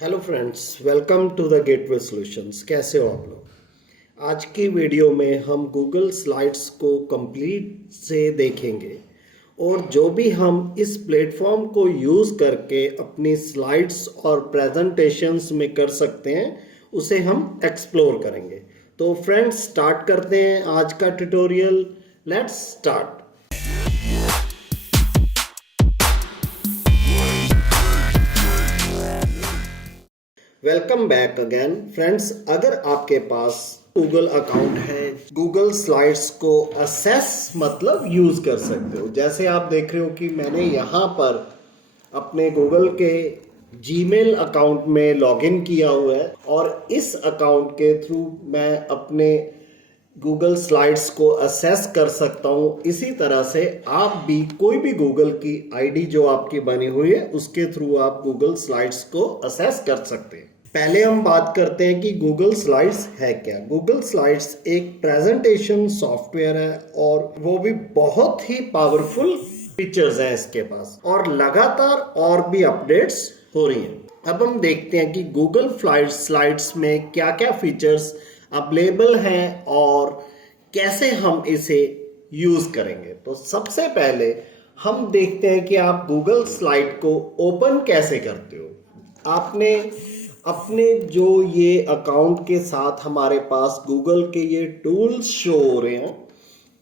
Hello friends, welcome to the Gateway Solutions. कैसे हो आप लोग? आज की वीडियो में हम गूगल स्लाइड्स को कंप्लीट से देखेंगे और जो भी हम इस प्लेटफॉर्म को यूज़ करके अपनी स्लाइड्स और प्रेजेंटेशंस में कर सकते हैं उसे हम एक्सप्लोर करेंगे। तो फ्रेंड्स, स्टार्ट करते हैं आज का tutorial. Let's start. Welcome back again friends. अगर आपके पास गूगल अकाउंट है, गूगल स्लाइड्स को असेस मतलब यूज़ कर सकते हो। जैसे आप देख रहे हो कि मैंने यहाँ पर अपने गूगल के जीमेल अकाउंट में लॉगिन किया हुआ है और इस अकाउंट के थ्रू मैं अपने गूगल स्लाइड्स को असेस कर सकता हूँ। इसी तरह से आप भी कोई भी गूगल की आईडी जो आपकी बनी हुई है उसके थ्रू आप गूगल स्लाइड्स को असेस कर सकते हैं। पहले हम बात करते हैं कि गूगल स्लाइड्स है क्या। गूगल स्लाइड्स एक प्रेजेंटेशन सॉफ्टवेयर है और वो भी बहुत ही पावरफुल फीचर्स हैं इसके पास और लगातार और भी अपडेट्स हो रही हैं। अब हम देखते हैं कि गूगल स्लाइड्स में क्या क्या फीचर्स अवेलेबल हैं और कैसे हम इसे यूज करेंगे। तो सबसे पहले हम देखते हैं कि आप गूगल स्लाइड को ओपन कैसे करते हो। आपने अपने जो ये अकाउंट के साथ हमारे पास गूगल के ये टूल्स शो हो रहे हैं,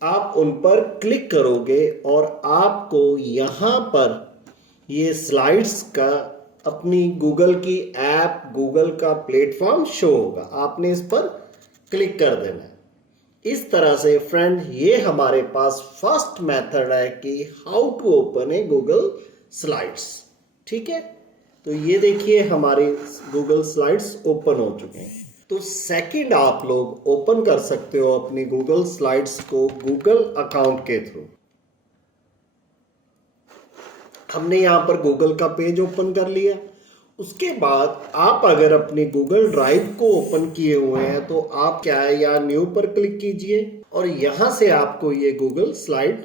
आप उन पर क्लिक करोगे और आपको यहाँ पर ये स्लाइड्स का अपनी गूगल की ऐप, गूगल का प्लेटफॉर्म शो होगा। आपने इस पर क्लिक कर देना है। इस तरह से फ्रेंड, ये हमारे पास फर्स्ट मेथड है कि how to open a Google slides. ठीक है, तो ये देखिए हमारे गूगल स्लाइड्स ओपन हो चुके हैं। तो सेकंड, आप लोग ओपन कर सकते हो अपनी गूगल स्लाइड्स को गूगल अकाउंट के थ्रू। हमने यहां पर गूगल का पेज ओपन कर लिया। उसके बाद आप अगर अपनी गूगल ड्राइव को ओपन किए हुए हैं तो आप क्या है, या न्यू पर क्लिक कीजिए और यहां से आपको ये गूगल स्लाइड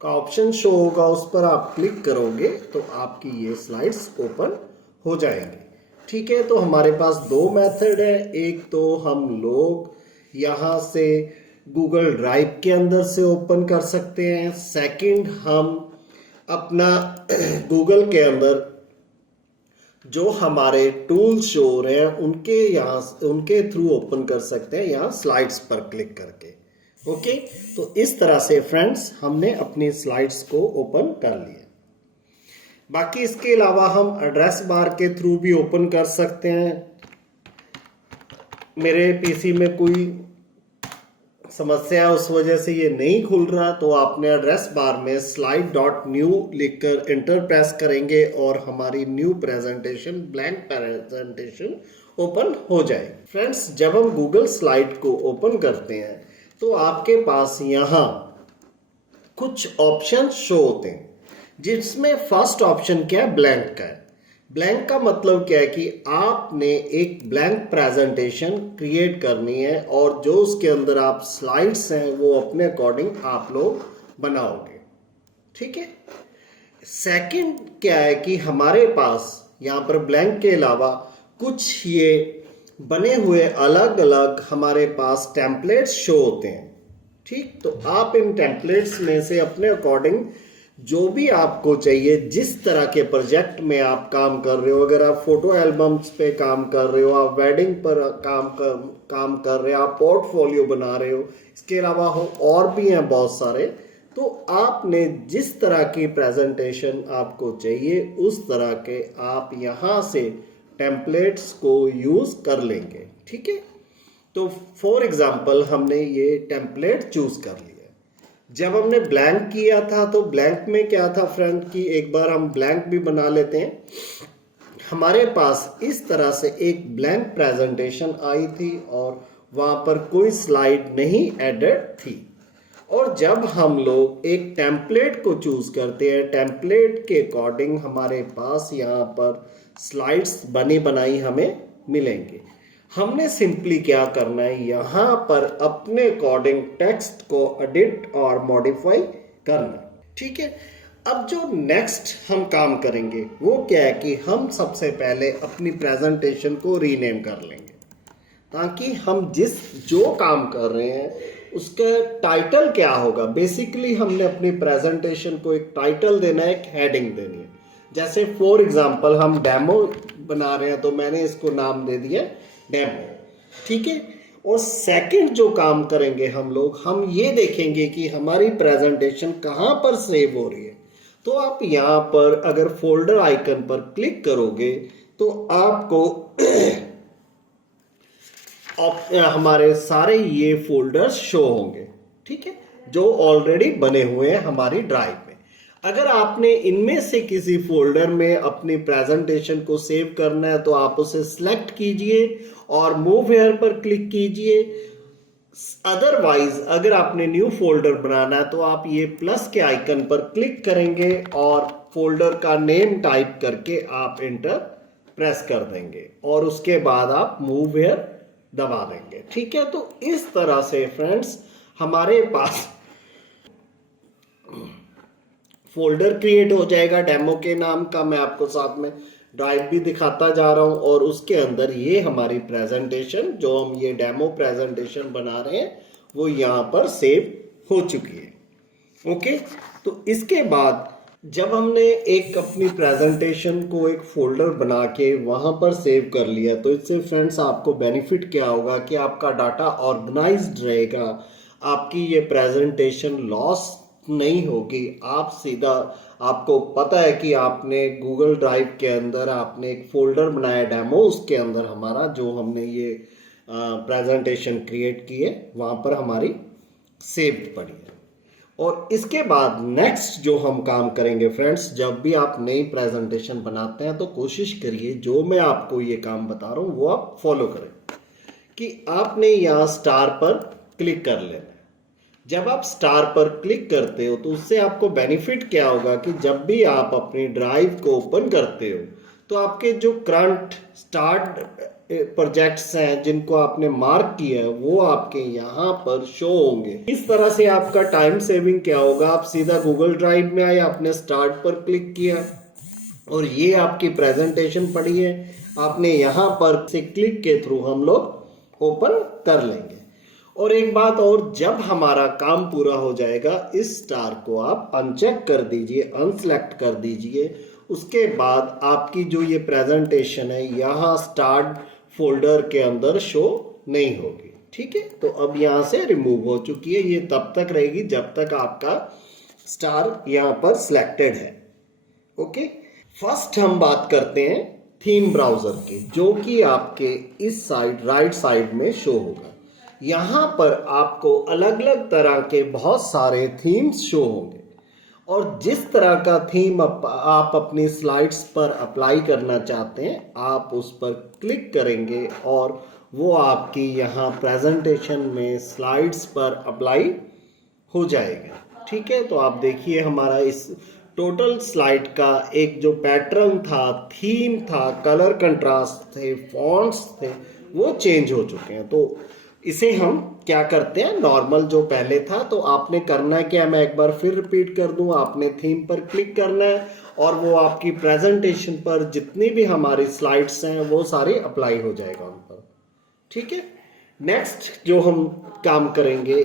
का ऑप्शन शो होगा। उस पर आप क्लिक करोगे तो आपकी ये स्लाइड्स ओपन हो जाएंगी। ठीक है, तो हमारे पास दो मेथड है। एक तो हम लोग यहाँ से गूगल ड्राइव के अंदर से ओपन कर सकते हैं। सेकंड, हम अपना गूगल के अंदर जो हमारे टूल्स शो हो रहे हैं उनके थ्रू ओपन कर सकते हैं, यहाँ स्लाइड्स पर क्लिक करके। ओके, तो इस तरह से फ्रेंड्स हमने अपनी स्लाइड्स को ओपन कर लिया। बाकी इसके अलावा हम एड्रेस बार के थ्रू भी ओपन कर सकते हैं। मेरे पीसी में कोई समस्या है, उस वजह से ये नहीं खुल रहा, तो आपने एड्रेस बार में slide.new लिखकर इंटर प्रेस करेंगे और हमारी new presentation, blank presentation open हो जाए। फ्रेंड्स, जब हम गूगल स्लाइड को ओपन करते हैं तो आपके पास यहाँ कुछ ऑप्शन शो होते हैं, जिसमें फर्स्ट ऑप्शन क्या है, ब्लैंक का है। ब्लैंक का मतलब क्या है कि आपने एक ब्लैंक प्रेजेंटेशन क्रिएट करनी है और जो उसके अंदर आप स्लाइड्स हैं वो अपने अकॉर्डिंग आप लोग बनाओगे। ठीक है। सेकंड क्या है कि हमारे पास यहाँ पर ब्लैंक के अलावा कुछ ये बने हुए अलग अलग हमारे पास टेम्पलेट्स शो होते हैं। ठीक, तो आप इन टेम्पलेट्स में से अपने अकॉर्डिंग जो भी आपको चाहिए, जिस तरह के प्रोजेक्ट में आप काम कर रहे हो, अगर आप फोटो एल्बम्स पे काम कर रहे हो, आप वेडिंग पर काम कर रहे हो, आप पोर्टफोलियो बना रहे हो, इसके अलावा हो और भी हैं बहुत सारे, तो आपने जिस तरह की प्रेजेंटेशन आपको चाहिए उस तरह के आप यहाँ से टेम्पलेट्स को यूज़ कर लेंगे। ठीक है, तो फॉर एग्जांपल हमने ये टेम्पलेट चूज़ कर लिया। जब हमने ब्लैंक किया था तो ब्लैंक में क्या था फ्रेंड, कि एक बार हम ब्लैंक भी बना लेते हैं। हमारे पास इस तरह से एक ब्लैंक प्रेजेंटेशन आई थी और वहाँ पर कोई स्लाइड नहीं एडेड थी। और जब हम लोग एक टेम्पलेट को चूज करते हैं, टेम्पलेट के अकॉर्डिंग हमारे पास यहाँ पर स्लाइड्स बनी बनाई हमें मिलेंगे। हमने सिंपली क्या करना है, यहाँ पर अपने अकॉर्डिंग टेक्स्ट को एडिट और मॉडिफाई करना। ठीक है, अब जो नेक्स्ट हम काम करेंगे वो क्या है कि हम सबसे पहले अपनी प्रेजेंटेशन को रीनेम कर लेंगे, ताकि हम जो काम कर रहे हैं उसका टाइटल क्या होगा। बेसिकली हमने अपनी प्रेजेंटेशन को एक टाइटल देना है, एक हेडिंग देनी है। जैसे फॉर एग्जांपल हम डेमो बना रहे हैं तो मैंने इसको नाम दे दिया डेमो, ठीक है। और सेकंड जो काम करेंगे हम लोग, हम ये देखेंगे कि हमारी प्रेजेंटेशन कहाँ पर सेव हो रही है। तो आप यहाँ पर अगर फोल्डर आइकन पर क्लिक करोगे तो आपको हमारे सारे ये फोल्डर्स शो होंगे, ठीक है, जो ऑलरेडी बने हुए हैं हमारी ड्राइव में। अगर आपने इनमें से किसी फोल्डर में अपनी प्रेजेंटेशन को सेव करना है तो आप उसे सिलेक्ट कीजिए और मूव हियर पर क्लिक कीजिए। अदरवाइज अगर आपने न्यू फोल्डर बनाना है तो आप ये प्लस के आइकन पर क्लिक करेंगे और फोल्डर का नेम टाइप करके आप इंटर प्रेस कर देंगे और उसके बाद आप मूव हियर दबा देंगे, ठीक है। तो इस तरह से फ्रेंड्स हमारे पास फोल्डर क्रिएट हो जाएगा डेमो के नाम का। मैं आपको साथ में ड्राइव भी दिखाता जा रहा हूं और उसके अंदर ये हमारी प्रेजेंटेशन, जो हम ये डेमो प्रेजेंटेशन बना रहे हैं, वो यहाँ पर सेव हो चुकी है। ओके, तो इसके बाद जब हमने एक अपनी प्रेजेंटेशन को एक फोल्डर बना के वहां पर सेव कर लिया, तो इससे फ्रेंड्स आपको बेनिफिट क्या होगा कि आपका डाटा ऑर्गेनाइज्ड रहेगा, आपकी ये प्रेजेंटेशन लॉस नहीं होगी। आप सीधा, आपको पता है कि आपने गूगल ड्राइव के अंदर आपने एक फोल्डर बनाया डेमो, उसके अंदर हमारा जो हमने ये प्रेजेंटेशन क्रिएट की है वहां पर हमारी सेव्ड पड़ी है। और इसके बाद नेक्स्ट जो हम काम करेंगे फ्रेंड्स, जब भी आप नई प्रेजेंटेशन बनाते हैं तो कोशिश करिए जो मैं आपको ये काम बता रहा हूँ वो आप फॉलो करें, कि आपने यहाँ स्टार पर क्लिक कर लेना है। जब आप स्टार पर क्लिक करते हो तो उससे आपको बेनिफिट क्या होगा कि जब भी आप अपनी ड्राइव को ओपन करते हो तो आपके जो करंट स्टार्ट प्रोजेक्ट्स हैं जिनको आपने मार्क किया है वो आपके यहाँ पर शो होंगे। इस तरह से आपका टाइम सेविंग क्या होगा, आप सीधा गूगल ड्राइव में आए, आपने स्टार्ट पर क्लिक किया और ये आपकी प्रेजेंटेशन पड़ी है, आपने यहाँ पर से क्लिक के थ्रू हम लोग ओपन कर लेंगे। और एक बात और, जब हमारा काम पूरा हो जाएगा इस स्टार को आप अनचेक कर दीजिए, अनसेलेक्ट कर दीजिए। उसके बाद आपकी जो ये प्रेजेंटेशन है यहाँ स्टार्ट फोल्डर के अंदर शो नहीं होगी, ठीक है। तो अब यहाँ से रिमूव हो चुकी है, ये तब तक रहेगी जब तक आपका स्टार यहाँ पर सिलेक्टेड है। ओके, फर्स्ट हम बात करते हैं थीम ब्राउजर की, जो कि आपके इस साइड राइट साइड में शो होगा। यहाँ पर आपको अलग अलग तरह के बहुत सारे थीम्स शो होंगे और जिस तरह का थीम आप अपनी स्लाइड्स पर अप्लाई करना चाहते हैं आप उस पर क्लिक करेंगे और वो आपकी यहाँ प्रेजेंटेशन में स्लाइड्स पर अप्लाई हो जाएगा, ठीक है। तो आप देखिए हमारा इस टोटल स्लाइड का एक जो पैटर्न था, थीम था, कलर कंट्रास्ट थे, फॉन्ट्स थे, वो चेंज हो चुके हैं। तो इसे हम क्या करते हैं, नॉर्मल जो पहले था, तो आपने करना क्या, मैं एक बार फिर रिपीट कर दूं, आपने थीम पर क्लिक करना है और वो आपकी प्रेजेंटेशन पर जितनी भी हमारी स्लाइड्स हैं वो सारी अप्लाई हो जाएगा उन पर, ठीक है। नेक्स्ट जो हम काम करेंगे,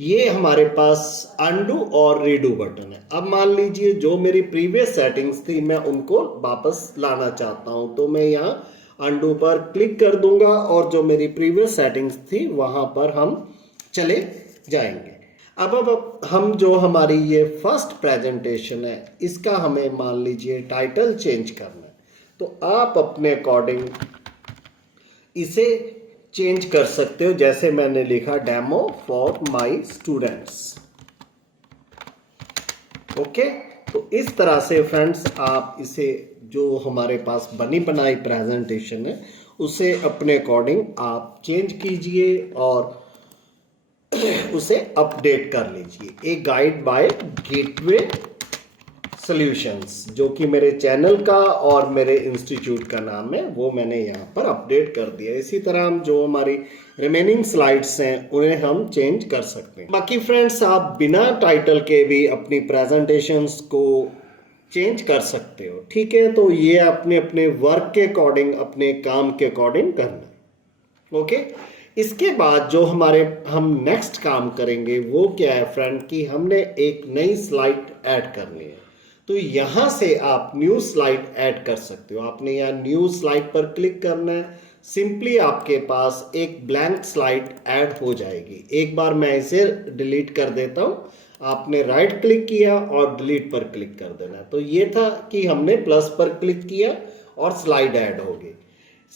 ये हमारे पास अनडू और रीडू बटन है। अब मान लीजिए जो मेरी प्रीवियस सेटिंग्स थी मैं उनको वापस लाना चाहता हूं, तो मैं यहाँ अनडू पर क्लिक कर दूंगा और जो मेरी प्रीवियस सेटिंग्स थी वहां पर हम चले जाएंगे। अब हम जो हमारी ये फर्स्ट प्रेजेंटेशन है इसका हमें मान लीजिए टाइटल चेंज करना है, तो आप अपने अकॉर्डिंग इसे चेंज कर सकते हो। जैसे मैंने लिखा demo for my students, okay. तो इस तरह से फ्रेंड्स आप इसे, जो हमारे पास बनी बनाई प्रेजेंटेशन है उसे अपने अकॉर्डिंग आप चेंज कीजिए और उसे अपडेट कर लीजिए। A guide by Gateway Solutions, जो कि मेरे चैनल का और मेरे इंस्टीट्यूट का नाम है, वो मैंने यहाँ पर अपडेट कर दिया। इसी तरह हम जो हमारी रिमेनिंग स्लाइड्स हैं उन्हें हम चेंज कर सकते हैं। बाकी फ्रेंड्स, आप बिना टाइटल के भी अपनी प्रेजेंटेशंस को चेंज कर सकते हो, ठीक है। तो ये अपने अपने वर्क के अकॉर्डिंग, अपने काम के अकॉर्डिंग करना, ओके। इसके बाद जो हम नेक्स्ट काम करेंगे वो क्या है फ्रेंड, कि हमने एक नई स्लाइड ऐड करनी है। तो यहाँ से आप न्यू स्लाइड ऐड कर सकते हो। आपने यहाँ न्यू स्लाइड पर क्लिक करना है, सिंपली आपके पास एक ब्लैंक स्लाइड ऐड हो जाएगी। एक बार मैं इसे डिलीट कर देता हूँ। आपने राइट क्लिक किया और डिलीट पर क्लिक कर देना। तो ये था कि हमने प्लस पर क्लिक किया और स्लाइड ऐड हो गई।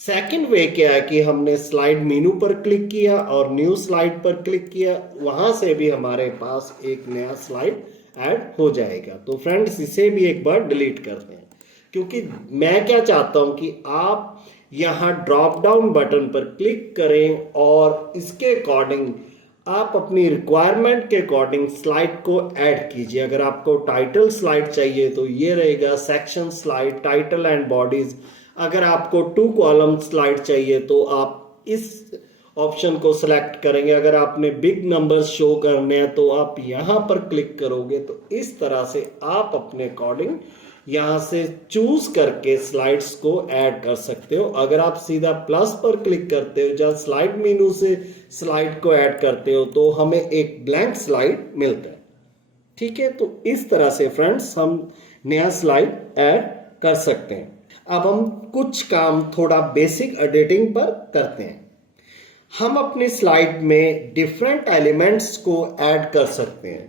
सेकंड वे क्या है कि हमने स्लाइड मेनू पर क्लिक किया और न्यू स्लाइड पर क्लिक किया, वहां से भी हमारे पास एक नया स्लाइड ऐड हो जाएगा। तो फ्रेंड्स, इसे भी एक बार डिलीट कर दें, क्योंकि मैं क्या चाहता हूं कि आप यहां ड्रॉप डाउन बटन पर क्लिक करें और इसके अकॉर्डिंग आप अपनी रिक्वायरमेंट के अकॉर्डिंग स्लाइड को ऐड कीजिए। अगर आपको टाइटल स्लाइड चाहिए तो ये रहेगा section slide, title and bodies. अगर आपको 2 कॉलम स्लाइड चाहिए तो आप इस ऑप्शन को सिलेक्ट करेंगे। अगर आपने बिग नंबर्स शो करने हैं तो आप यहां पर क्लिक करोगे। तो इस तरह से आप अपने अकॉर्डिंग यहां से चूज करके स्लाइड्स को ऐड कर सकते हो। अगर आप सीधा प्लस पर क्लिक करते हो, जब स्लाइड मेनू से स्लाइड को ऐड करते हो, तो हमें एक ब्लैंक स्लाइड मिलता है, ठीक है। तो इस तरह से फ्रेंड्स हम नया स्लाइड ऐड कर सकते हैं। अब हम कुछ काम थोड़ा बेसिक एडिटिंग पर करते हैं। हम अपने स्लाइड में डिफरेंट एलिमेंट्स को ऐड कर सकते हैं।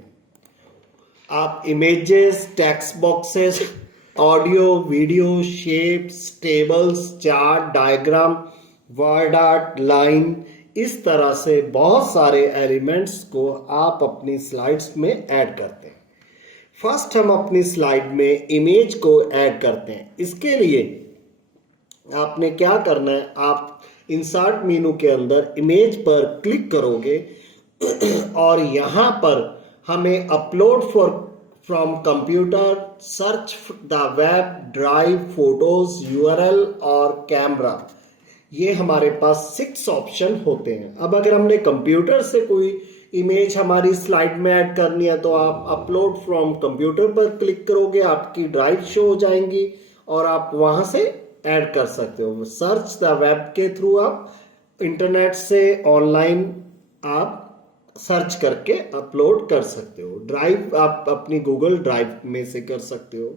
आप images, text boxes, audio, video, shapes, tables, chart, diagram, word art, line, इस तरह से बहुत सारे एलिमेंट्स को आप अपनी स्लाइड्स में ऐड करते हैं। फर्स्ट हम अपनी स्लाइड में इमेज को ऐड करते हैं। इसके लिए आपने क्या करना है, आप इंसर्ट मेनू के अंदर इमेज पर क्लिक करोगे और यहां पर हमें upload from computer, search the web, drive, photos, URL और कैमरा, ये हमारे पास 6 ऑप्शन होते हैं। अब अगर हमने कंप्यूटर से कोई इमेज हमारी स्लाइड में ऐड करनी है तो आप अपलोड फ्रॉम कंप्यूटर पर क्लिक करोगे, आपकी ड्राइव शो हो जाएंगी और आप वहां से ऐड कर सकते हो। सर्च द वेब के थ्रू आप इंटरनेट से ऑनलाइन आप सर्च करके अपलोड कर सकते हो। ड्राइव आप अपनी गूगल ड्राइव में से कर सकते हो।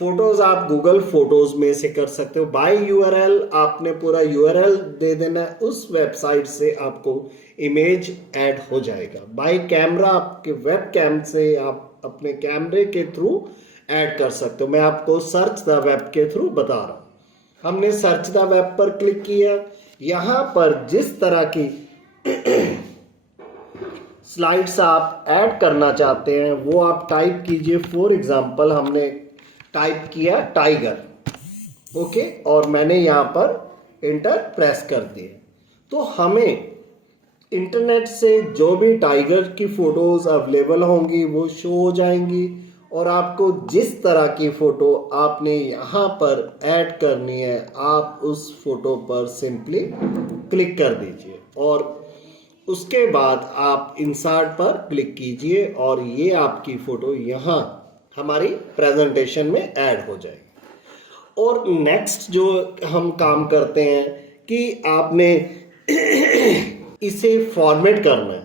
फोटोज आप गूगल फोटोज में से कर सकते हो। बाय यूआरएल आपने पूरा यूआरएल दे देना है, उस वेबसाइट से आपको इमेज ऐड हो जाएगा। बाय कैमरा आपके वेब कैम से आप अपने कैमरे के थ्रू ऐड कर सकते हो। मैं आपको सर्च द वेब के थ्रू बता रहा हूं। हमने सर्च द वेब पर क्लिक किया। यहां पर जिस तरह की स्लाइड्स आप ऐड करना चाहते हैं वो आप टाइप कीजिए। फॉर एग्जांपल हमने टाइप किया टाइगर, ओके, और मैंने यहां पर इंटर प्रेस कर दिए। तो हमें इंटरनेट से जो भी टाइगर की फोटोज अवेलेबल होंगी वो शो हो जाएंगी और आपको जिस तरह की फोटो आपने यहाँ पर ऐड करनी है आप उस फोटो पर सिंपली क्लिक कर दीजिए और उसके बाद आप इंसर्ट पर क्लिक कीजिए और ये आपकी फोटो यहाँ हमारी प्रेजेंटेशन में ऐड हो जाएगी। और नेक्स्ट जो हम काम करते हैं कि आपने इसे फॉर्मेट करना है।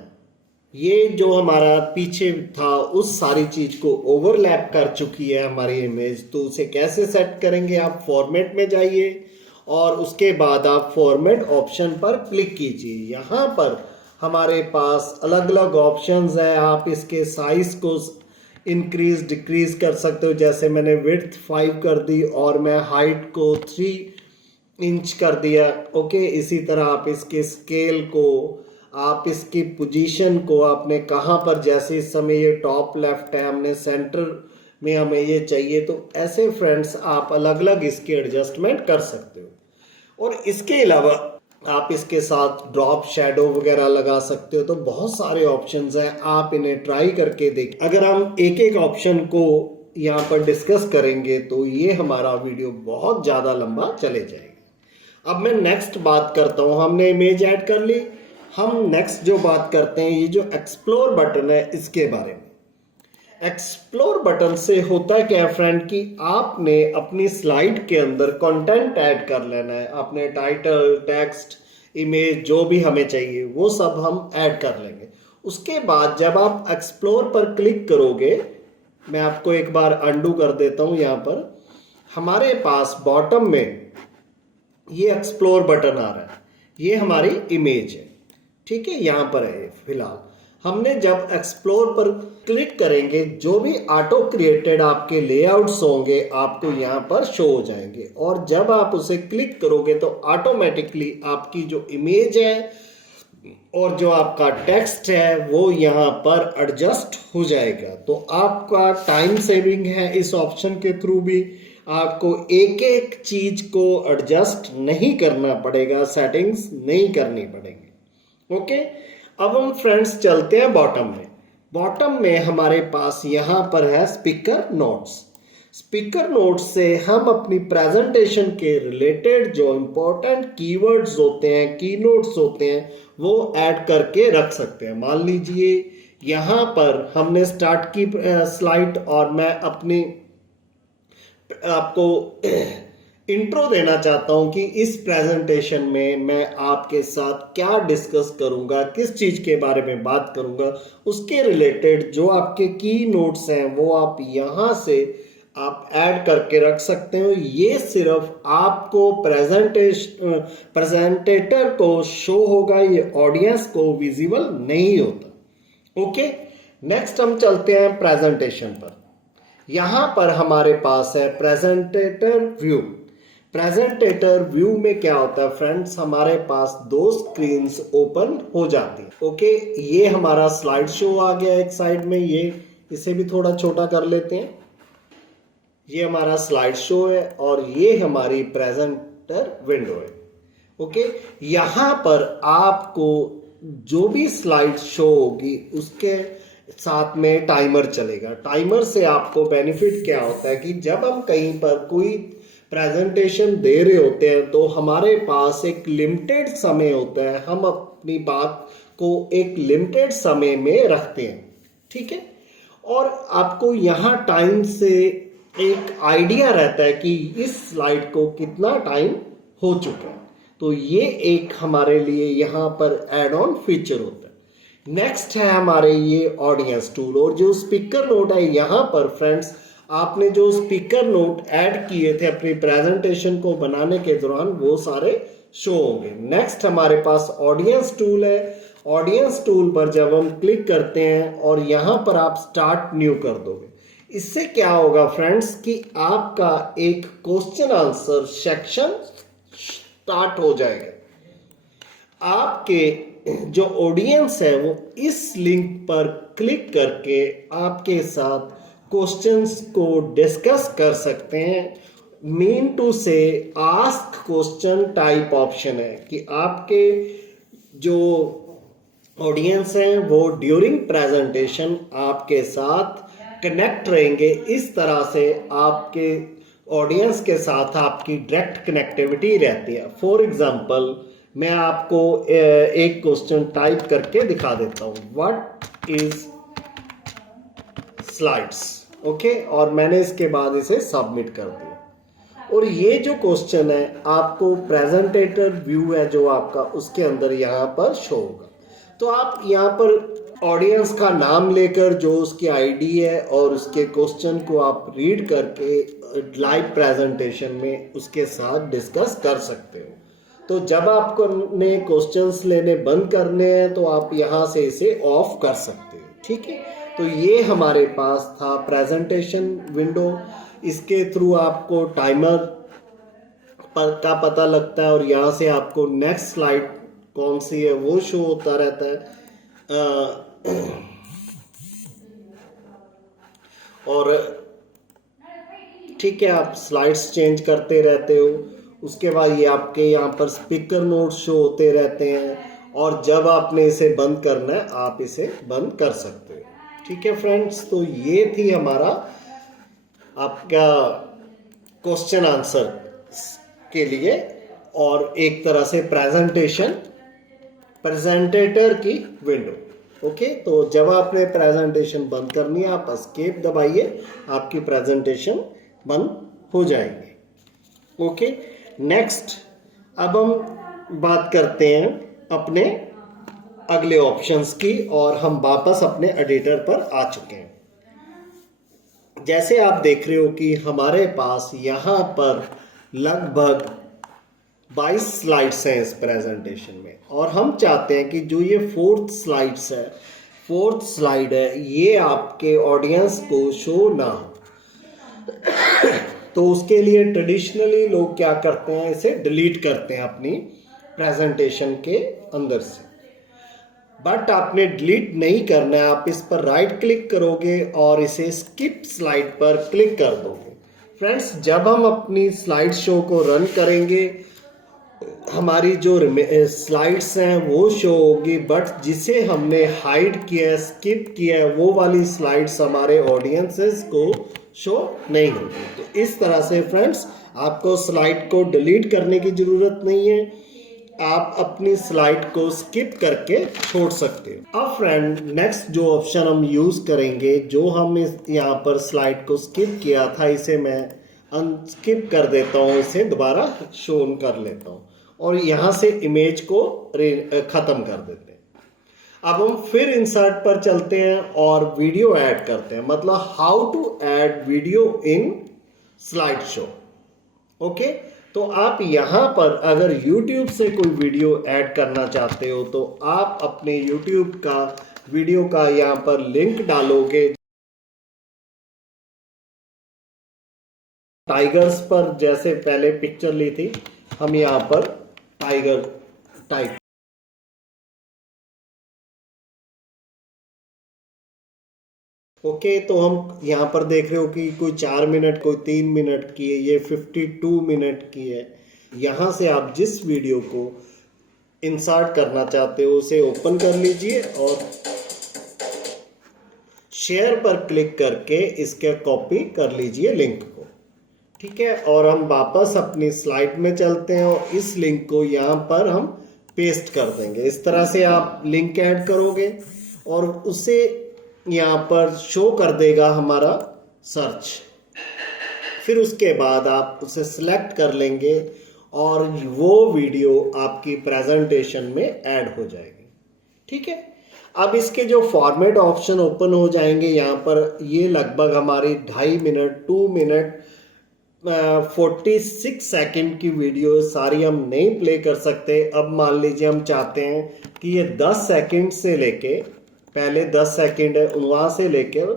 ये जो हमारा पीछे था उस सारी चीज को ओवरलैप कर चुकी है हमारी इमेज, तो उसे कैसे सेट करेंगे, आप फॉर्मेट में जाइए और उसके बाद आप फॉर्मेट ऑप्शन पर क्लिक कीजिए। यहाँ पर हमारे पास अलग अलग ऑप्शंस है। आप इसके साइज को इंक्रीज डिक्रीज कर सकते हो। जैसे मैंने विड्थ 5 कर दी और मैं हाइट को 3 इंच कर दिया, ओके। इसी तरह आप इसके स्केल को, आप इसकी पोजीशन को, आपने कहाँ पर, जैसे इस समय ये टॉप लेफ्ट है, हमने सेंटर में हमें ये चाहिए, तो ऐसे फ्रेंड्स आप अलग अलग इसके एडजस्टमेंट कर सकते हो। और इसके अलावा आप इसके साथ ड्रॉप शैडो वगैरह लगा सकते हो। तो बहुत सारे ऑप्शंस हैं, आप इन्हें ट्राई करके देख। अगर हम एक एक ऑप्शन को यहाँ पर डिस्कस करेंगे तो ये हमारा वीडियो बहुत ज़्यादा लंबा चले जाएगा। अब मैं नेक्स्ट बात करता हूँ। हमने इमेज ऐड कर ली, हम नेक्स्ट जो बात करते हैं ये जो एक्सप्लोर बटन है इसके बारे में। एक्सप्लोर बटन से होता है क्या फ्रेंड कि आपने अपनी स्लाइड के अंदर कंटेंट ऐड कर लेना है। आपने टाइटल, टेक्स्ट, इमेज जो भी हमें चाहिए वो सब हम ऐड कर लेंगे। उसके बाद जब आप एक्सप्लोर पर क्लिक करोगे, मैं आपको एक बार अंडू कर देता हूं, यहाँ पर हमारे पास बॉटम में ये एक्सप्लोर बटन आ रहा है, ये हमारी इमेज है, ठीक है, यहाँ पर है फिलहाल। हमने जब एक्सप्लोर पर क्लिक करेंगे जो भी ऑटो क्रिएटेड आपके लेआउट्स होंगे आपको यहाँ पर शो हो जाएंगे, और जब आप उसे क्लिक करोगे तो ऑटोमेटिकली आपकी जो इमेज है और जो आपका टेक्स्ट है वो यहाँ पर एडजस्ट हो जाएगा। तो आपका टाइम सेविंग है इस ऑप्शन के थ्रू भी, आपको एक एक चीज को एडजस्ट नहीं करना पड़ेगा, सेटिंग्स नहीं करनी पड़ेगी। ओके, अब हम फ्रेंड्स चलते हैं बॉटम में। बॉटम में हमारे पास यहाँ पर है स्पीकर नोट्स। स्पीकर नोट्स से हम अपनी प्रेजेंटेशन के रिलेटेड जो इंपॉर्टेंट कीवर्ड्स होते हैं, की नोट्स होते हैं, वो ऐड करके रख सकते हैं। मान लीजिए यहाँ पर हमने स्टार्ट की स्लाइड और मैं अपनी आपको इंट्रो देना चाहता हूं कि इस प्रेजेंटेशन में मैं आपके साथ क्या डिस्कस करूंगा, किस चीज के बारे में बात करूंगा, उसके रिलेटेड जो आपके की नोट्स हैं वो आप यहां से आप ऐड करके रख सकते हो। ये सिर्फ आपको प्रेजेंटेटर को शो होगा, ये ऑडियंस को विजिबल नहीं होता। ओके, नेक्स्ट हम चलते हैं प्रेजेंटेशन पर। यहां पर हमारे पास है प्रेजेंटेटर व्यू। प्रेजेंटेटर व्यू में क्या होता है फ्रेंड्स, हमारे पास दो स्क्रीन्स ओपन हो जाती है। ओके, ये हमारा स्लाइड शो आ गया एक साइड में, ये इसे भी थोड़ा छोटा कर लेते हैं। ये हमारा स्लाइड शो है और ये हमारी प्रेजेंटर विंडो है। ओके, यहां पर आपको जो भी स्लाइड शो होगी उसके साथ में टाइमर चलेगा। टाइमर से आपको बेनिफिट क्या होता है कि जब हम कहीं पर कोई प्रेजेंटेशन दे रहे होते हैं तो हमारे पास एक लिमिटेड समय होता है, हम अपनी बात को एक लिमिटेड समय में रखते हैं, ठीक है, और आपको यहाँ टाइम से एक आइडिया रहता है कि इस स्लाइड को कितना टाइम हो चुका है। तो ये एक हमारे लिए यहाँ पर एड ऑन फीचर होता है। नेक्स्ट है हमारे ये ऑडियंस टूल, और जो स्पीकर नोट है यहाँ पर फ्रेंड्स, आपने जो स्पीकर नोट ऐड किए थे अपनी प्रेजेंटेशन को बनाने के दौरान वो सारे शो होंगे। नेक्स्ट हमारे पास ऑडियंस टूल है। ऑडियंस टूल पर जब हम क्लिक करते हैं और यहाँ पर आप स्टार्ट न्यू कर दोगे, इससे क्या होगा फ्रेंड्स कि आपका एक क्वेश्चन आंसर सेक्शन स्टार्ट हो जाएगा। आपके जो ऑडियंस है वो इस लिंक पर क्लिक करके आपके साथ क्वेश्चंस को डिस्कस कर सकते हैं। मीन टू से आस्क क्वेश्चन टाइप ऑप्शन है कि आपके जो ऑडियंस हैं वो ड्यूरिंग प्रेजेंटेशन आपके साथ कनेक्ट रहेंगे। इस तरह से आपके ऑडियंस के साथ आपकी डायरेक्ट कनेक्टिविटी रहती है। फॉर एग्जांपल मैं आपको एक क्वेश्चन टाइप करके दिखा देता हूँ, व्हाट इज स्लाइड्स, ओके, और मैंने इसके बाद इसे सबमिट कर दिया। और ये जो क्वेश्चन है आपको प्रेजेंटेटर व्यू है जो आपका, उसके अंदर यहाँ पर शो होगा। तो आप यहाँ पर ऑडियंस का नाम लेकर जो उसकी आईडी है और उसके क्वेश्चन को आप रीड करके लाइव प्रेजेंटेशन में उसके साथ डिस्कस कर सकते हो। तो जब आपको ने क्वेश्चंस लेने बंद करने हैं तो आप यहाँ से इसे ऑफ कर सकते हो, ठीक है। तो ये हमारे पास था प्रेजेंटेशन विंडो। इसके थ्रू आपको टाइमर पर का पता लगता है और यहाँ से आपको नेक्स्ट स्लाइड कौन सी है वो शो होता रहता है। और ठीक है, आप स्लाइड्स चेंज करते रहते हो। उसके बाद ये आपके यहाँ पर स्पीकर नोट शो होते रहते हैं, और जब आपने इसे बंद करना है आप इसे बंद कर सकते हो, ठीक है फ्रेंड्स। तो ये थी हमारा आपका क्वेश्चन आंसर के लिए, और एक तरह से प्रेजेंटेटर की विंडो। ओके, तो जब आपने प्रेजेंटेशन बंद करनी है आप एस्केप दबाइए, आपकी प्रेजेंटेशन बंद हो जाएगी। ओके, नेक्स्ट अब हम बात करते हैं अपने अगले ऑप्शंस की, और हम वापस अपने एडिटर पर आ चुके हैं। जैसे आप देख रहे हो कि हमारे पास यहाँ पर लगभग 22 स्लाइड्स हैं इस प्रेजेंटेशन में, और हम चाहते हैं कि जो ये फोर्थ स्लाइड है ये आपके ऑडियंस को शो ना हो। तो उसके लिए ट्रेडिशनली लोग क्या करते हैं, इसे डिलीट करते हैं अपनी प्रेजेंटेशन के अंदर से। बट आपने डिलीट नहीं करना है, आप इस पर राइट क्लिक करोगे और इसे स्किप स्लाइड पर क्लिक कर दोगे। फ्रेंड्स, जब हम अपनी स्लाइड शो को रन करेंगे हमारी जो स्लाइड्स हैं वो शो होगी, बट जिसे हमने हाइड किया है, स्किप किया है, वो वाली स्लाइड्स हमारे ऑडियंसेस को शो नहीं होगी। तो इस तरह से फ्रेंड्स आपको स्लाइड को डिलीट करने की ज़रूरत नहीं है, आप अपनी स्लाइड को स्किप करके छोड़ सकते हो। अब फ्रेंड नेक्स्ट जो ऑप्शन हम यूज़ करेंगे, जो हम यहाँ पर स्लाइड को स्किप किया था, इसे मैं अनस्किप कर देता हूँ, इसे दोबारा शो कर लेता हूँ और यहाँ से इमेज को ख़त्म कर देते हैं। अब हम फिर इंसर्ट पर चलते हैं और वीडियो ऐड करते हैं, मतलब how to add video in slide show. Okay, तो आप यहाँ पर अगर YouTube से कोई वीडियो ऐड करना चाहते हो तो आप अपने YouTube का वीडियो का यहाँ पर लिंक डालोगे। टाइगर्स पर जैसे पहले पिक्चर ली थी, हम यहाँ पर टाइगर टाइप। ओके, तो हम यहाँ पर देख रहे हो कि कोई 4 मिनट, कोई 3 मिनट की है, ये 52 मिनट की है। यहाँ से आप जिस वीडियो को इंसर्ट करना चाहते हो उसे ओपन कर लीजिए और शेयर पर क्लिक करके इसके कॉपी कर लीजिए लिंक को। ठीक है, और हम वापस अपनी स्लाइड में चलते हैं और इस लिंक को यहाँ पर हम पेस्ट कर देंगे। इस तरह से आप लिंक ऐड करोगे और उसे यहाँ पर शो कर देगा हमारा सर्च। फिर उसके बाद आप उसे सिलेक्ट कर लेंगे और वो वीडियो आपकी प्रेजेंटेशन में ऐड हो जाएगी। ठीक है, अब इसके जो फॉर्मेट ऑप्शन ओपन हो जाएंगे यहाँ पर, ये लगभग हमारी 2.5 मिनट 2 मिनट 46 सेकंड की वीडियो सारी हम नहीं प्ले कर सकते। अब मान लीजिए हम चाहते हैं कि ये 10 सेकंड से लेके, पहले 10 सेकंड है, वहाँ से लेकर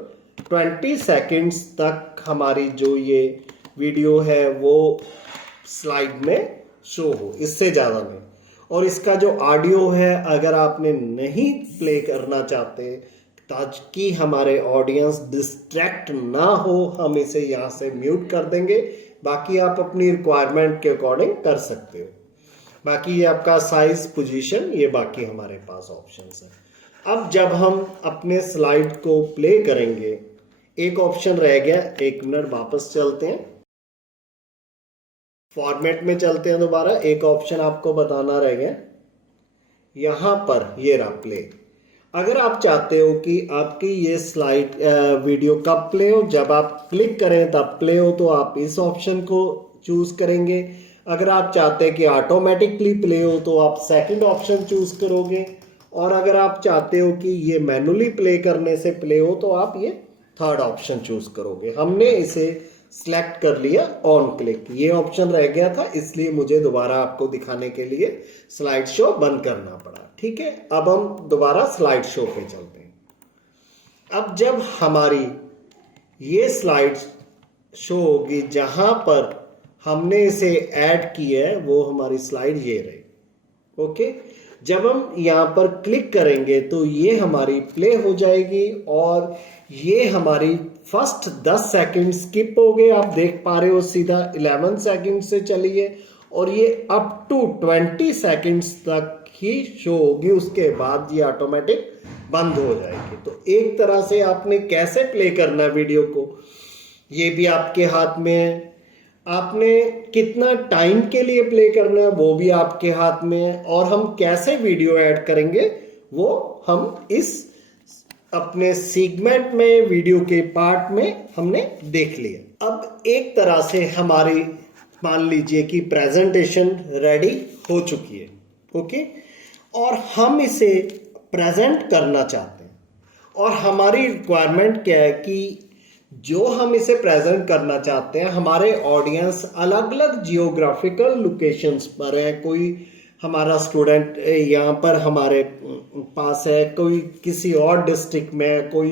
20 सेकंड्स तक हमारी जो ये वीडियो है वो स्लाइड में शो हो, इससे ज़्यादा नहीं। और इसका जो ऑडियो है अगर आपने नहीं प्ले करना चाहते ताकि हमारे ऑडियंस डिस्ट्रैक्ट ना हो, हम इसे यहाँ से म्यूट कर देंगे। बाकी आप अपनी रिक्वायरमेंट के अकॉर्डिंग कर सकते हो। बाकी ये आपका साइज, पोजीशन, ये बाकी हमारे पास ऑप्शंस हैं। अब जब हम अपने स्लाइड को प्ले करेंगे, एक ऑप्शन रह गया, 1 मिनट वापस चलते हैं, फॉर्मेट में चलते हैं दोबारा। एक ऑप्शन आपको बताना रह गया, यहाँ पर ये रहा प्ले। अगर आप चाहते हो कि आपकी ये स्लाइड वीडियो कब प्ले हो, जब आप क्लिक करें तब प्ले हो, तो आप इस ऑप्शन को चूज करेंगे। अगर आप चाहते हैं कि ऑटोमेटिकली प्ले हो तो आप सेकंड ऑप्शन चूज करोगे, और अगर आप चाहते हो कि ये मैनुअली प्ले करने से प्ले हो तो आप ये थर्ड ऑप्शन चूज करोगे। हमने इसे सिलेक्ट कर लिया ऑन क्लिक, ये ऑप्शन रह गया था इसलिए मुझे दोबारा आपको दिखाने के लिए स्लाइड शो बंद करना पड़ा। ठीक है, अब हम दोबारा स्लाइड शो पे चलते हैं। अब जब हमारी ये स्लाइड शो होगी जहां पर हमने इसे ऐड किया है, वो हमारी स्लाइड ये रही। ओके, जब हम यहाँ पर क्लिक करेंगे तो ये हमारी प्ले हो जाएगी और ये हमारी फर्स्ट 10 सेकंड स्किप हो गए, आप देख पा रहे हो, सीधा 11 सेकंड से चली है और ये अप टू 20 सेकंड्स तक ही शो होगी, उसके बाद ये ऑटोमेटिक बंद हो जाएगी। तो एक तरह से आपने कैसे प्ले करना वीडियो को, ये भी आपके हाथ में है। आपने कितना टाइम के लिए प्ले करना है वो भी आपके हाथ में है, और हम कैसे वीडियो ऐड करेंगे वो हम इस अपने सेगमेंट में वीडियो के पार्ट में हमने देख लिया। अब एक तरह से हमारी मान लीजिए कि प्रेजेंटेशन रेडी हो चुकी है, ओके, और हम इसे प्रेजेंट करना चाहते हैं, और हमारी रिक्वायरमेंट क्या है कि जो हम इसे प्रेजेंट करना चाहते हैं हमारे ऑडियंस अलग अलग जियोग्राफिकल लोकेशंस पर है। कोई हमारा स्टूडेंट यहाँ पर हमारे पास है, कोई किसी और डिस्ट्रिक्ट में है, कोई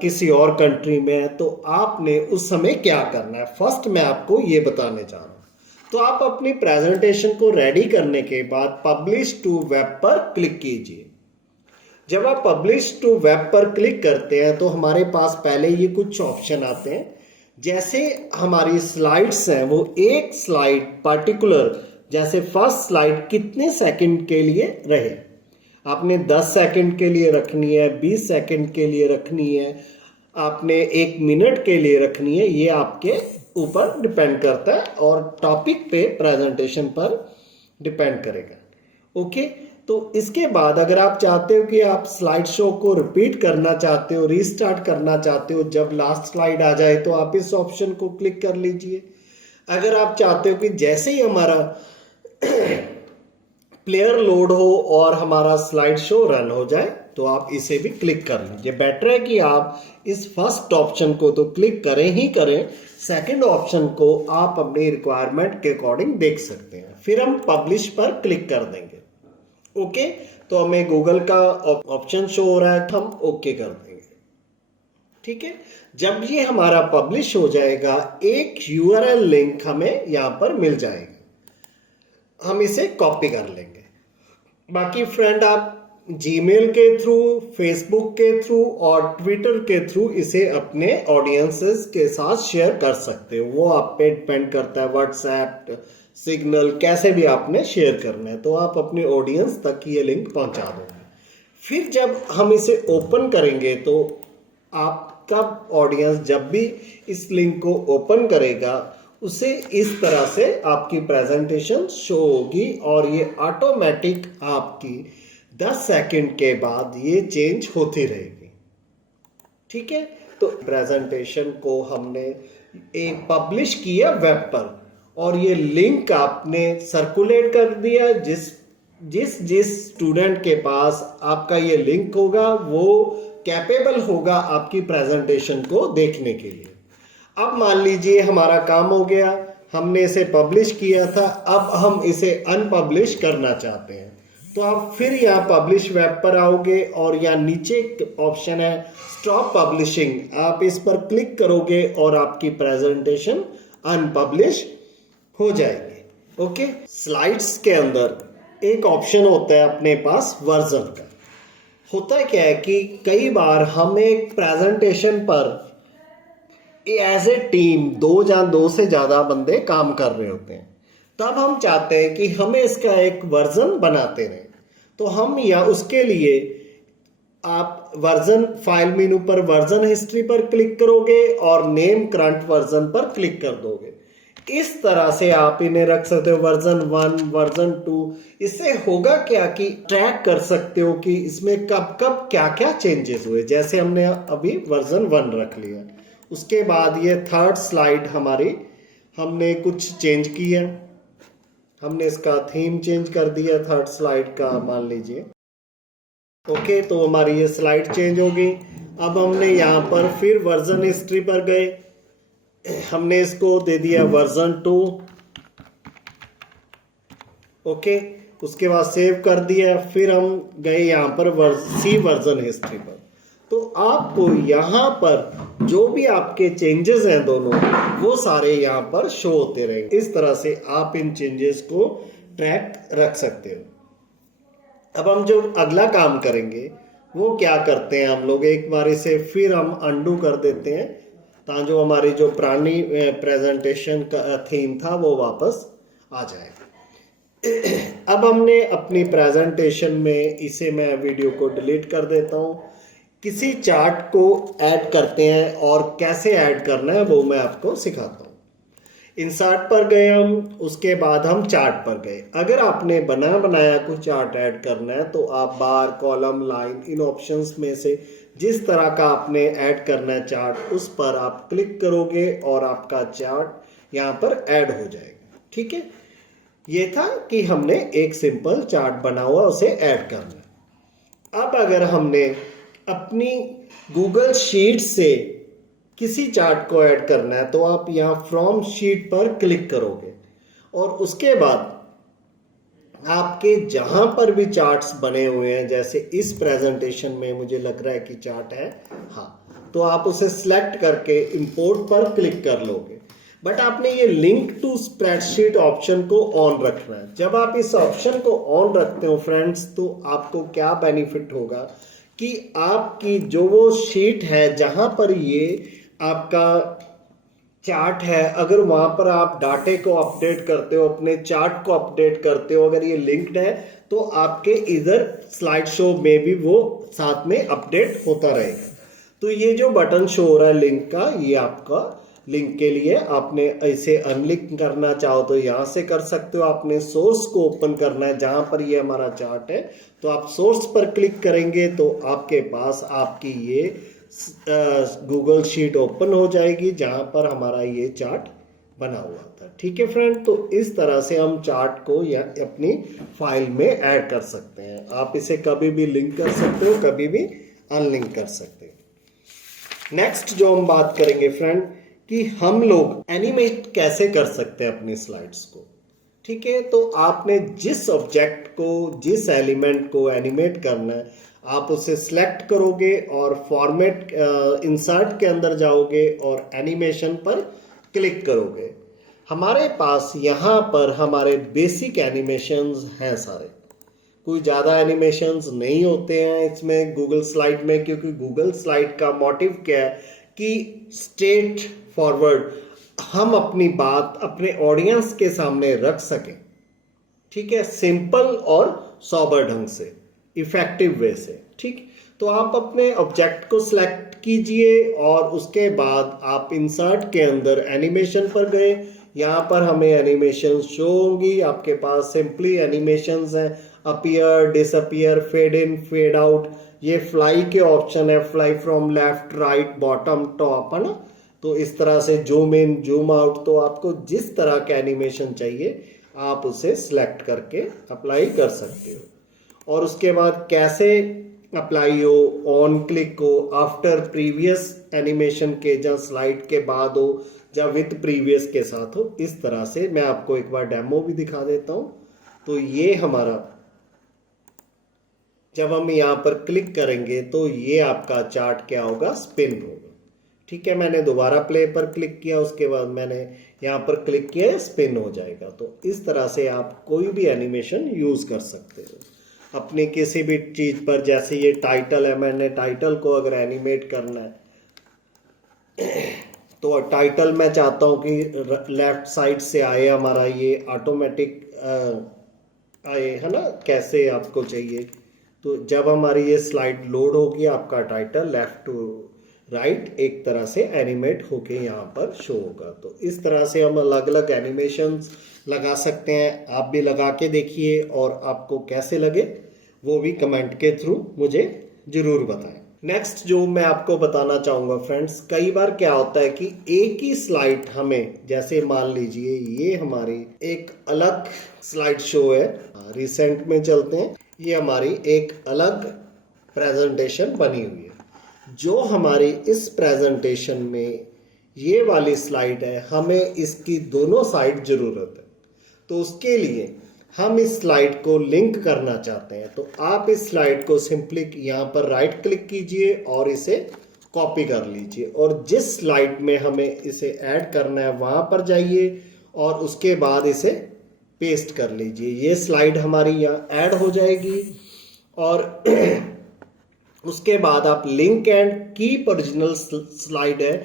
किसी और कंट्री में है। तो आपने उस समय क्या करना है, फर्स्ट मैं आपको ये बताने जा रहा हूँ। तो आप अपनी प्रेजेंटेशन को रेडी करने के बाद पब्लिश टू वेब पर क्लिक कीजिए। जब आप पब्लिश टू वेब पर क्लिक करते हैं तो हमारे पास पहले ये कुछ ऑप्शन आते हैं। जैसे हमारी स्लाइड्स हैं, वो एक स्लाइड पर्टिकुलर, जैसे फर्स्ट स्लाइड कितने सेकंड के लिए रहे, आपने 10 सेकंड के लिए रखनी है, 20 सेकंड के लिए रखनी है, आपने 1 मिनट के लिए रखनी है, ये आपके ऊपर डिपेंड करता है और टॉपिक पे प्रेजेंटेशन पर डिपेंड करेगा। ओके, तो इसके बाद अगर आप चाहते हो कि आप स्लाइड शो को रिपीट करना चाहते हो, रीस्टार्ट करना चाहते हो, जब लास्ट स्लाइड आ जाए तो आप इस ऑप्शन को क्लिक कर लीजिए। अगर आप चाहते हो कि जैसे ही हमारा प्लेयर लोड हो और हमारा स्लाइड शो रन हो जाए तो आप इसे भी क्लिक कर लीजिए। बेटर है कि आप इस फर्स्ट ऑप्शन को तो क्लिक करें ही करें, सेकंड ऑप्शन को आप अपनी रिक्वायरमेंट के अकॉर्डिंग देख सकते हैं। फिर हम पब्लिश पर क्लिक कर देंगे। ओके, तो हमें गूगल का ऑप्शन शो हो रहा है, हम ओके कर देंगे। ठीक है, जब ये हमारा पब्लिश हो जाएगा एक यूआरएल लिंक हमें यहां पर मिल जाएगा, हम इसे कॉपी कर लेंगे। बाकी फ्रेंड आप जीमेल के थ्रू, फेसबुक के थ्रू और ट्विटर के थ्रू इसे अपने ऑडियंसेस के साथ शेयर कर सकते हो, वो आप पे डिपेंड करता है। व्हाट्सएप, सिग्नल, कैसे भी आपने शेयर करना है, तो आप अपने ऑडियंस तक ये लिंक पहुंचा दोगे। फिर जब हम इसे ओपन करेंगे तो आपका ऑडियंस जब भी इस लिंक को ओपन करेगा उसे इस तरह से आपकी प्रेजेंटेशन शो होगी, और ये ऑटोमेटिक आपकी 10 सेकंड के बाद ये चेंज होती रहेगी। ठीक है, तो प्रेजेंटेशन को हमने एक पब्लिश किया वेब पर, और ये लिंक आपने सर्कुलेट कर दिया। जिस स्टूडेंट के पास आपका ये लिंक होगा वो कैपेबल होगा आपकी प्रेजेंटेशन को देखने के लिए। अब मान लीजिए हमारा काम हो गया, हमने इसे पब्लिश किया था, अब हम इसे अनपब्लिश करना चाहते हैं। तो आप फिर यहाँ पब्लिश वेब पर आओगे और यहाँ नीचे ऑप्शन है स्टॉप पब्लिशिंग, आप इस पर क्लिक करोगे और आपकी प्रेजेंटेशन अनपब्लिश हो जाएगी। ओके, स्लाइड्स के अंदर एक ऑप्शन होता है अपने पास वर्जन का। होता है क्या है कि कई बार हम एक प्रेजेंटेशन पर एज ए टीम 2 से ज़्यादा बंदे काम कर रहे होते हैं, तब हम चाहते हैं कि हमें इसका एक वर्जन बनाते रहें। तो हम या उसके लिए आप वर्जन फाइल मेनू पर वर्जन हिस्ट्री पर क्लिक करोगे और नेम करंट वर्जन पर क्लिक कर दोगे। इस तरह से आप इन्हें रख सकते हो वर्जन 1, वर्जन 2। इससे होगा क्या कि ट्रैक कर सकते हो कि इसमें कब कब क्या क्या चेंजेस हुए। जैसे हमने अभी वर्जन 1 रख लिया, उसके बाद ये थर्ड स्लाइड हमारी हमने कुछ चेंज किया, हमने इसका थीम चेंज कर दिया थर्ड स्लाइड का मान लीजिए। ओके, तो हमारी ये स्लाइड चेंज हो गई। अब हमने यहाँ पर फिर वर्जन हिस्ट्री पर गए, हमने इसको दे दिया वर्जन 2। ओके, उसके बाद सेव कर दिया, फिर हम गए यहाँ पर सी वर्जन हिस्ट्री पर। तो आपको यहाँ पर जो भी आपके चेंजेस हैं दोनों, वो सारे यहाँ पर शो होते रहेंगे। इस तरह से आप इन चेंजेस को ट्रैक रख सकते हो। अब हम जो अगला काम करेंगे वो क्या करते हैं, हम लोग एक बार इसे फिर हम अंडू कर देते हैं ताकि जो हमारी जो पुरानी प्रेजेंटेशन का थीम था वो वापस आ जाए। अब हमने अपनी प्रेजेंटेशन में इसे मैं वीडियो को डिलीट कर देता हूँ। किसी चार्ट को ऐड करते हैं और कैसे ऐड करना है वो मैं आपको सिखाता हूँ। इंसर्ट पर गए हम, उसके बाद हम चार्ट पर गए। अगर आपने बनाया कोई चार्ट ऐड करना है तो आप बार, कॉलम, लाइन, इन ऑप्शंस में से जिस तरह का आपने ऐड करना है चार्ट, उस पर आप क्लिक करोगे और आपका चार्ट यहाँ पर ऐड हो जाएगा। ठीक है, ये था कि हमने एक सिंपल चार्ट बना हुआ उसे ऐड करना है। अब अगर हमने अपनी गूगल शीट से किसी चार्ट को ऐड करना है तो आप यहाँ फ्रॉम शीट पर क्लिक करोगे और उसके बाद आपके जहां पर भी चार्ट्स बने हुए हैं, जैसे इस प्रेजेंटेशन में मुझे लग रहा है कि चार्ट है, हाँ, तो आप उसे सिलेक्ट करके इंपोर्ट पर क्लिक कर लोगे। बट आपने ये लिंक टू स्प्रेडशीट ऑप्शन को ऑन रखना है। जब आप इस ऑप्शन को ऑन रखते हो फ्रेंड्स, तो आपको क्या बेनिफिट होगा कि आपकी जो वो शीट है जहां पर ये आपका चार्ट है, अगर वहां पर आप डाटे को अपडेट करते हो, अपने चार्ट को अपडेट करते हो, अगर ये लिंक्ड है तो आपके इधर स्लाइड शो में भी वो साथ में अपडेट होता रहेगा। तो ये जो बटन शो हो रहा है लिंक का, ये आपका लिंक के लिए। आपने इसे अनलिंक करना चाहो तो यहाँ से कर सकते हो। आपने सोर्स को ओपन करना है जहां पर ये हमारा चार्ट है, तो आप सोर्स पर क्लिक करेंगे तो आपके पास आपकी ये गूगल शीट ओपन हो जाएगी जहां पर हमारा ये चार्ट बना हुआ था। ठीक है फ्रेंड, तो इस तरह से हम चार्ट को या अपनी फाइल में ऐड कर सकते हैं। आप इसे कभी भी लिंक कर सकते हो, कभी भी अनलिंक कर सकते हो। नेक्स्ट जो हम बात करेंगे फ्रेंड, कि हम लोग एनिमेट कैसे कर सकते हैं अपनी स्लाइड्स को। ठीक है, तो आपने जिस ऑब्जेक्ट को, जिस एलिमेंट को एनिमेट करना है, आप उसे सिलेक्ट करोगे और फॉर्मेट इंसर्ट के अंदर जाओगे और एनिमेशन पर क्लिक करोगे। हमारे पास यहाँ पर हमारे बेसिक एनिमेशंस हैं सारे, कोई ज़्यादा एनिमेशंस नहीं होते हैं इसमें गूगल स्लाइड में, क्योंकि गूगल स्लाइड का मोटिव क्या है कि स्ट्रेट फॉरवर्ड हम अपनी बात अपने ऑडियंस के सामने रख सकें। ठीक है, सिंपल और सोबर ढंग से, इफेक्टिव वे से। ठीक, तो आप अपने ऑब्जेक्ट को सिलेक्ट कीजिए और उसके बाद आप इंसर्ट के अंदर एनिमेशन पर गए। यहाँ पर हमें एनिमेशन शो होंगी। आपके पास सिंपली एनिमेशंस हैं, appear, disappear, fade in, fade out. ये फ्लाई के ऑप्शन है, fly from left, right, bottom, top, है ना। तो इस तरह से जूम इन, जूम आउट। तो आपको जिस तरह का एनिमेशन चाहिए आप उसे सिलेक्ट करके अप्लाई कर सकते हो। और उसके बाद कैसे अप्लाई हो, ऑन क्लिक हो, आफ्टर प्रीवियस एनिमेशन के, या स्लाइड के बाद हो, या विद प्रीवियस के साथ हो, इस तरह से मैं आपको एक बार डेमो भी दिखा देता हूं। तो ये हमारा, जब हम यहाँ पर क्लिक करेंगे तो ये आपका चार्ट क्या होगा, स्पिन होगा। ठीक है, मैंने दोबारा प्ले पर क्लिक किया, उसके बाद मैंने यहाँ पर क्लिक किया, स्पिन हो जाएगा। तो इस तरह से आप कोई भी एनिमेशन यूज कर सकते हो अपनी किसी भी चीज पर। जैसे ये टाइटल है, मैंने टाइटल को अगर एनिमेट करना है तो टाइटल मैं चाहता हूं कि लेफ्ट साइड से आए, हमारा ये ऑटोमेटिक आए, है ना, कैसे आपको चाहिए। तो जब हमारी ये स्लाइड लोड होगी, आपका टाइटल लेफ्ट टू राइट एक तरह से एनिमेट होके यहाँ पर शो होगा। तो इस तरह से हम अलग अलग एनिमेशंस लगा सकते हैं। आप भी लगा के देखिए और आपको कैसे लगे वो भी कमेंट के थ्रू मुझे जरूर बताएं। नेक्स्ट जो मैं आपको बताना चाहूँगा फ्रेंड्स, कई बार क्या होता है कि एक ही स्लाइड हमें, जैसे मान लीजिए ये हमारी एक अलग स्लाइड शो है, रिसेंट में चलते हैं, ये हमारी एक अलग प्रेजेंटेशन बनी हुई है। जो हमारी इस प्रेजेंटेशन में ये वाली स्लाइड है, हमें इसकी दोनों साइड जरूरत है। तो उसके लिए हम इस स्लाइड को लिंक करना चाहते हैं। तो आप इस स्लाइड को सिंपली यहाँ पर राइट क्लिक कीजिए और इसे कॉपी कर लीजिए, और जिस स्लाइड में हमें इसे ऐड करना है वहाँ पर जाइए और उसके बाद इसे पेस्ट कर लीजिए। ये स्लाइड हमारी यहाँ ऐड हो जाएगी और उसके बाद आप link and keep original slide है,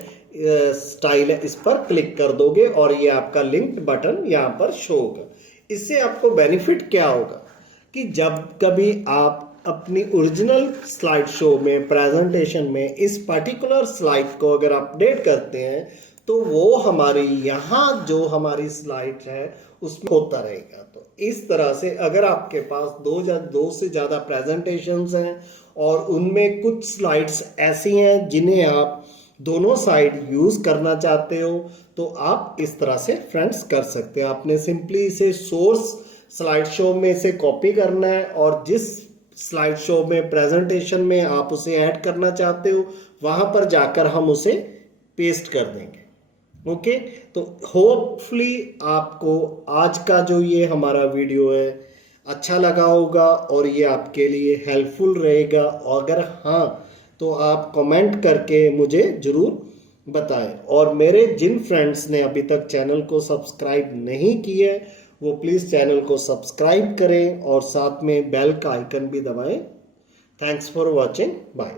स्टाइल है, इस पर क्लिक कर दोगे और ये आपका लिंक्ड बटन यहाँ पर शो होगा। इससे आपको बेनिफिट क्या होगा कि जब कभी आप अपनी ओरिजिनल स्लाइड शो में प्रेजेंटेशन में इस पर्टिकुलर स्लाइड को अगर अपडेट करते हैं तो वो हमारी यहाँ जो हमारी स्लाइड है उसमें होता रहेगा। तो इस तरह से अगर आपके पास दो से ज़्यादा प्रेजेंटेशंस हैं और उनमें कुछ स्लाइड्स ऐसी हैं जिन्हें आप दोनों साइड यूज़ करना चाहते हो तो आप इस तरह से फ्रेंड्स कर सकते हो। आपने सिंपली इसे सोर्स स्लाइड शो में से कॉपी करना है और जिस स्लाइड शो में प्रेजेंटेशन में आप उसे ऐड करना चाहते हो वहां पर जाकर हम उसे पेस्ट कर देंगे। ओके, तो होपफुली आपको आज का जो ये हमारा वीडियो है अच्छा लगा होगा और ये आपके लिए हेल्पफुल रहेगा। अगर हाँ तो आप कमेंट करके मुझे ज़रूर बताएं। और मेरे जिन फ्रेंड्स ने अभी तक चैनल को सब्सक्राइब नहीं किया है वो प्लीज़ चैनल को सब्सक्राइब करें और साथ में बेल का आइकन भी दबाएं। Thanks for watching, bye.